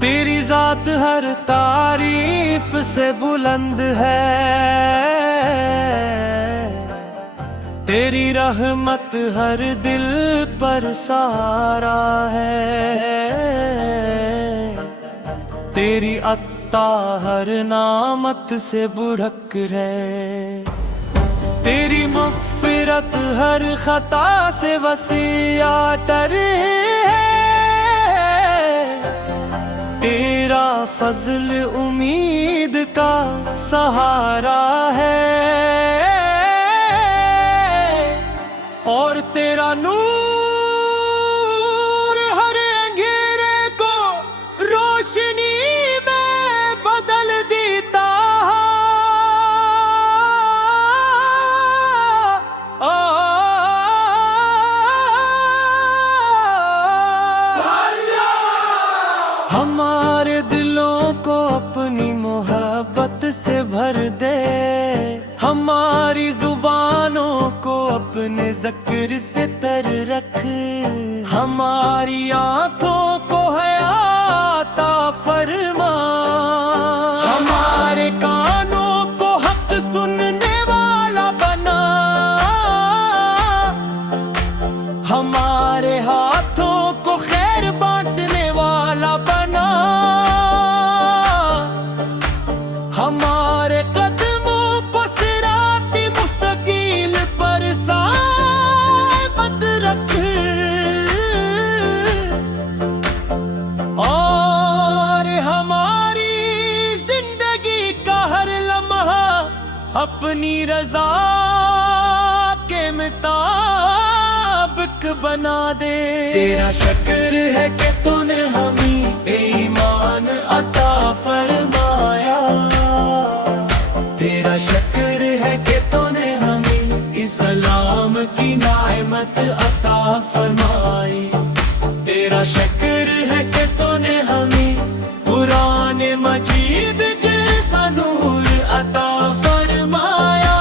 تیری ذات ہر تعریف سے بلند ہے، تیری رحمت ہر دل پر سارا ہے، تیری عطا ہر نعمت سے برحق ہے، تیری مغفرت ہر خطا سے وسیع تر ہے، تیرا فضل امید کا سہارا ہے، اور تیرا نور ہر اندھیرے کو روشنی میں بدل دیتا ہمارے دلوں کو اپنی محبت سے بھر دے، ہماری زبانوں کو اپنے ذکر سے تر رکھ، ہماری آنکھوں کو حیا عطا فرما، ہمارے کانوں کو حق سننے والا بنا، ہمارے ہاتھوں کو خیر بانٹنے والا بنا، ہمارے قدموں کو صراط مستقیم پر ثابت رکھ، اور ہماری زندگی کا ہر لمحہ اپنی رضا کے مطابق بنا دے۔ تیرا شکر ہے کہ تو نے ہمیں ایمان عطا فرمایا، تیرا شکر ہے کہ تو نے ہمیں اسلام کی نعمت عطا فرمائی، تیرا شکر ہے کہ تو نے ہمیں قرآن مجید جیسا نور عطا فرمایا،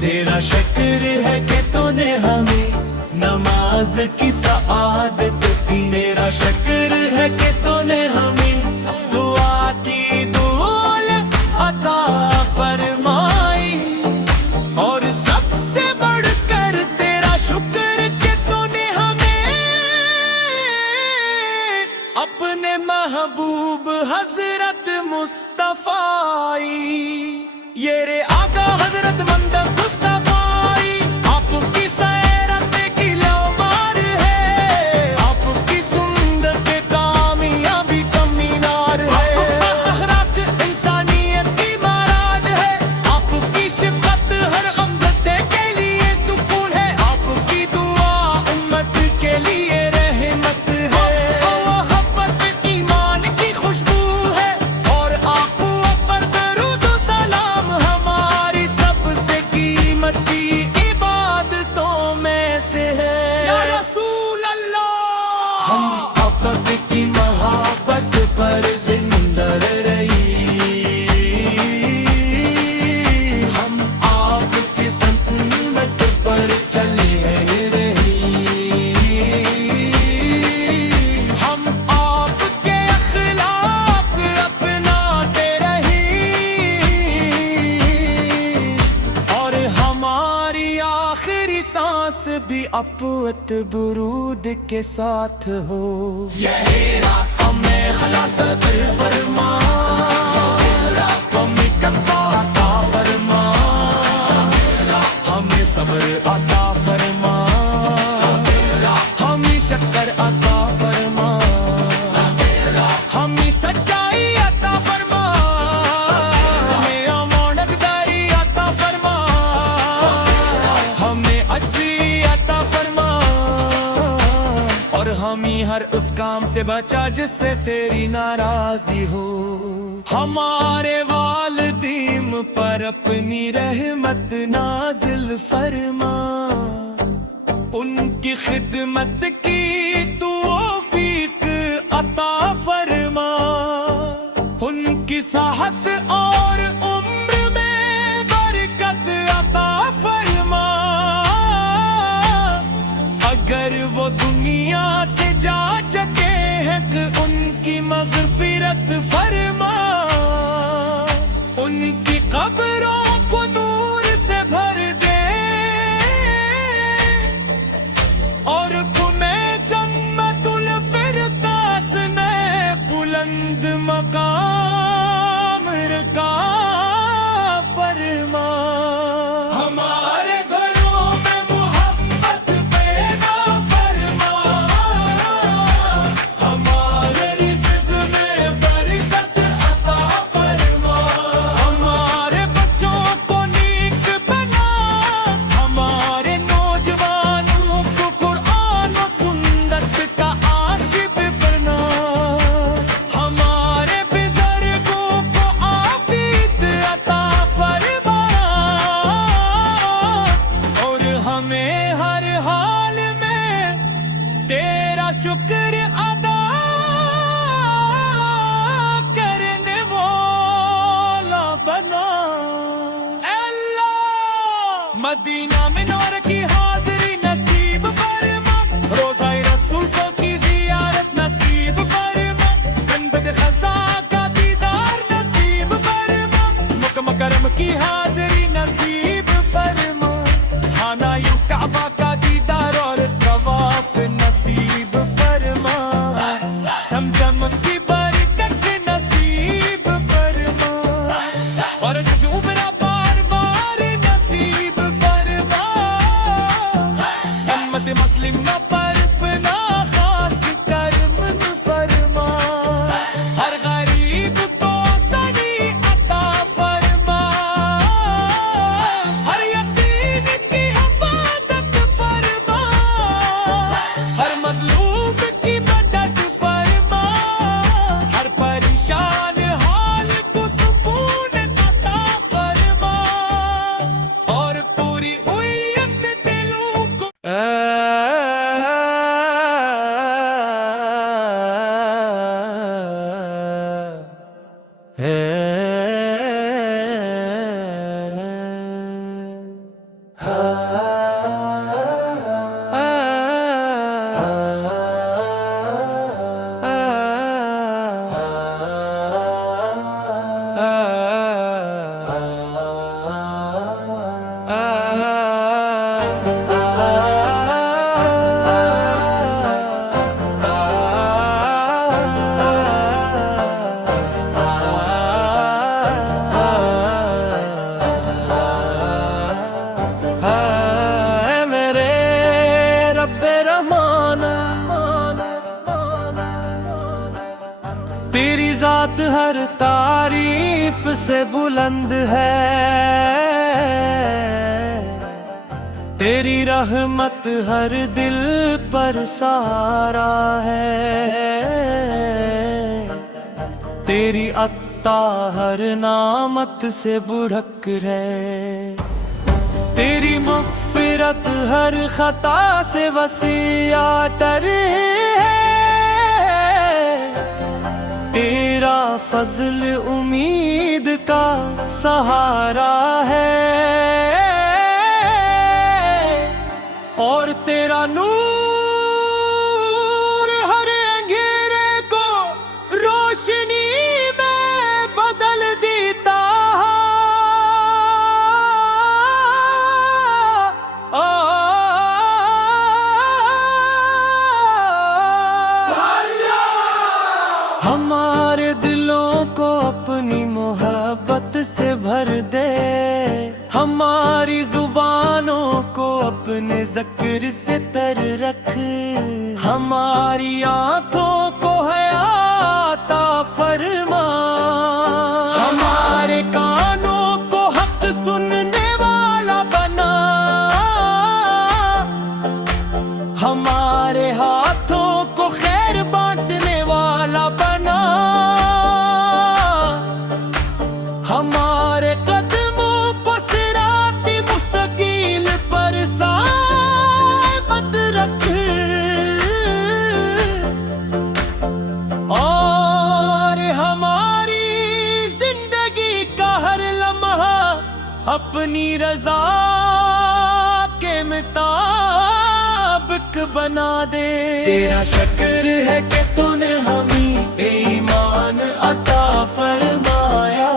تیرا شکر ہے کہ تو نے ہمیں نماز کی سعادت دی، تیرا شکر ہے کہ تو نے ہمیں دعا کی دولت عطا فرمائی، اور سب سے بڑھ کر تیرا شکر کہ تو نے ہمیں اپنے محبوب حضرت مصطفیٰ یہ رے آقا حضرت مندب مصطفیٰ، آپ کی سیرت کی لومار ہے، آپ کی سنت کامیابی کا مینار ہے، اخلاق انسانیت کی معراج ہے، آپ کی شفقت ہر غمزدے کے لیے سکون ہے، آپ کی دعا امت کے لیے رحمت ہے، محبت ایمان کی خوشبو ہے، اور آپ پر درود و سلام ہماری سب سے قیمتی عبادتوں میں سے ہے۔ یا رسول اللہ، ہم آپ کی محبت پر زندہ رہی، ہم آپ کی سنت پر چلے رہی، ہم آپ کے اخلاق اپناتے رہی، اور ہماری آخری سانس بھی اپوت برود کے ساتھ ہو، یہی رات ہمیں خلاصت فرما، ہمیں عطا فرما، ہمیں صبر عطا فرما۔ اجری عطا فرما، اور ہمیں ہر اس کام سے بچا جس سے تیری ناراضی ہو۔ ہمارے والدین پر اپنی رحمت نازل فرما، ان کی خدمت کی توفیق عطا فرما، ان کی صحت اور عمر میں برکت عطا فرما، اگر وہ دنیا سے جا چکے ہیں کہ ان کی مغفرت فرما، ان کی قبروں کو نور سے بھر دے، اور انہیں جنت الفردوس میں بلند مقام رکھا فرما۔ ہمارے گھروں میں محبت پیدا فرما، ہمارے رزق میں برکت عطا فرما، ہمارے بچوں کو نیک بنا، ہمارے نوجوانوں کو قرآن و سنت کا عاشق فرما، ہمارے بزرگوں کو عافیت عطا فرما، اور ہمیں ہر حال میں تیرا شکر ادا کرنے والا بنا۔ اے اللہ، مدینہ منور کی حاضری نصیب فرما، روضہ رسول کی زیارت نصیب فرما، گنبد خزاں کا دیدار نصیب فرما، مکہ مکرم کی حاضری نصیب فرما، خانہ کعبہ کا دیدار اور طواف نصیب فرما، زمزم کی برکت نصیب فرما، اور عمرہ بار بار نصیب فرما، امت مسلم پر اپنا خاص کرم فرما، ہر غریب کو سنی عطا فرما، ہر یتیم کی حفاظت فرما، ہر مظلوم کی مدد فرما، ہر پریشان حال کو سکون عطا فرما، اور پوری ہوئیت دلوں کو تیری ذات ہر تعریف سے بلند ہے، تیری رحمت ہر دل پر سارا ہے، تیری عطا ہر نعمت سے بڑھ ہے، تیری مغفرت ہر خطا سے وسیع تر ہے، تیرا فضل امید کا سہارا ہے، اور تیرا نور ہر اندھیرے کو روشنی میں بدل دیتا ہمارے دلوں کو اپنی محبت سے بھر دے، ہماری زبانوں کو اپنے ذکر سے تر رکھ، ہماری آنکھوں کو حیات عطا فرما، ہمارے کانوں کو حق سننے والا بنا، اپنی رضا کے مطابق بنا دے. تیرا شکر ہے کہ تو نے ہمیں ایمان عطا فرمایا.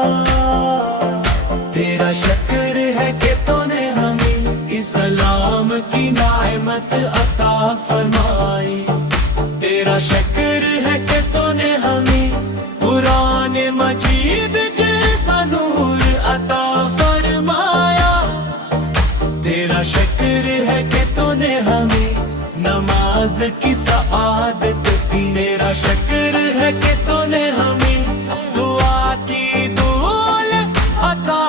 تیرا شکر ہے کہ تو نے ہمیں اسلام کی نعمت عطا فرمائی. تیرا شکر ہے کہ تو نے ہمیں قرآن مجید جیسا نور عطا فرمایا. تیرا شکر ہے کہ تو نے ہمیں نماز کی سعادت دی. تیرا شکر ہے کہ تو نے ہمیں دعا کی دولت عطا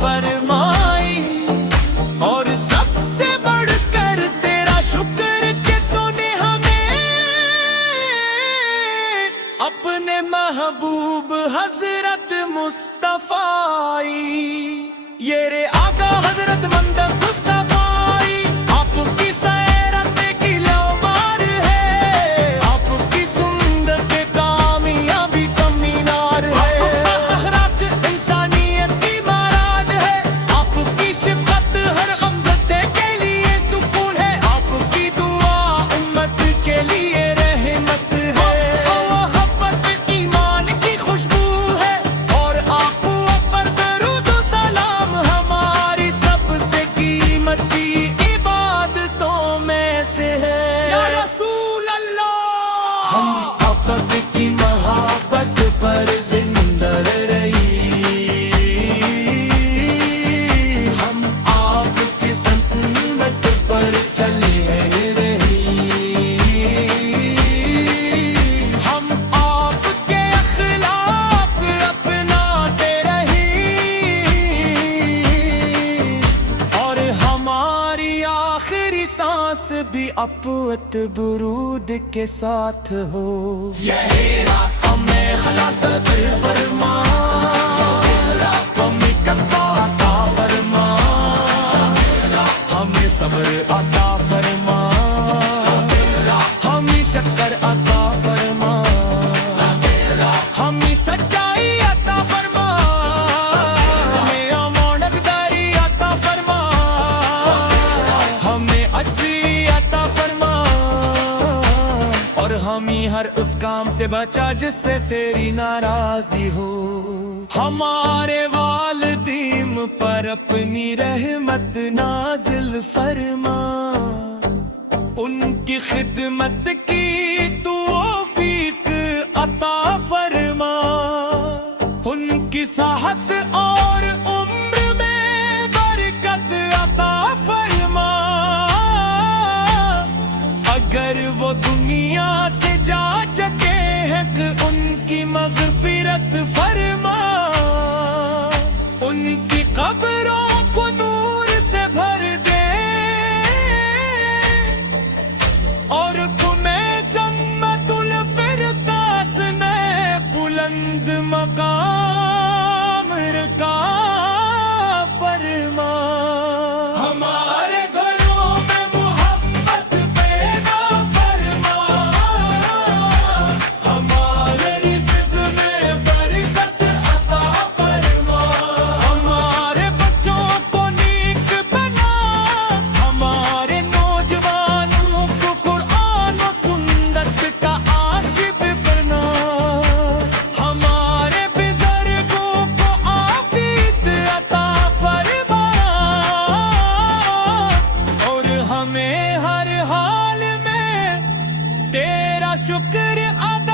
فرمائی. اور سب سے بڑھ کر تیرا شکر کہ تو نے ہمیں اپنے محبوب حضرت مصطفیٰ یہ رے آقا حضرت مند مصطفیٰ آپ کی سیرت کی لومار ہے. آپ کی سنت کامیابی کا مینار ہے. اخلاق انسانیت کی معراج ہے. آپ کی شفقت ہر غمزدے کے لیے سکون ہے. آپ کی دعا امت کے لیے رحمت ہے. محبت ایمان کی خوشبو ہے. اور آپ پر درود و سلام ہماری سب سے قیمتی عبادتوں میں سے ہے. یا رسول اللہ ہم آپ کی محبت پر زندہ رہی. ہم آپ کی سنت پر چلے رہی. ہم آپ کے اخلاق اپناتے رہی. اور ہماری آخری سانس بھی اپوت برود کے ساتھ ہو. یہی رات ہمیں خلاصت فرما. ہمیں قطع عطا فرما. ہمیں صبر عطا فرما. ہمیں شکر عطا فرما. ہمیں سچائی عطا فرما. ہمیں امانتداری عطا فرما. ہمیں عجزی عطا فرما. اور ہمیں ہر اس کام سے بچا جس سے تیری ناراضی ہو. ہمارے والدین پر اپنی رحمت نازل فرما. ان کی خدمت کی توفیق عطا فرما. ان کی صحت اور عمر میں برکت عطا فرما. اگر وہ دنیا سے جا چکے ہیں کہ ان کی مغفرت فرما. ان کی قبروں کو نور سے بھر دے. اور تمہیں جنت الفردوس میں بلند مقام کا فرما. ہمارے گھروں میں محبت پیدا فرما. ہمارے رزق میں برکت عطا فرما. ہمارے بچوں کو نیک بنا. ہمارے نوجوانوں کو قرآن و سنت کا عاشق فرما. ہمارے بزرگوں کو عافیت عطا فرما. اور ہمیں ہر حال میں تیرا شکر ادا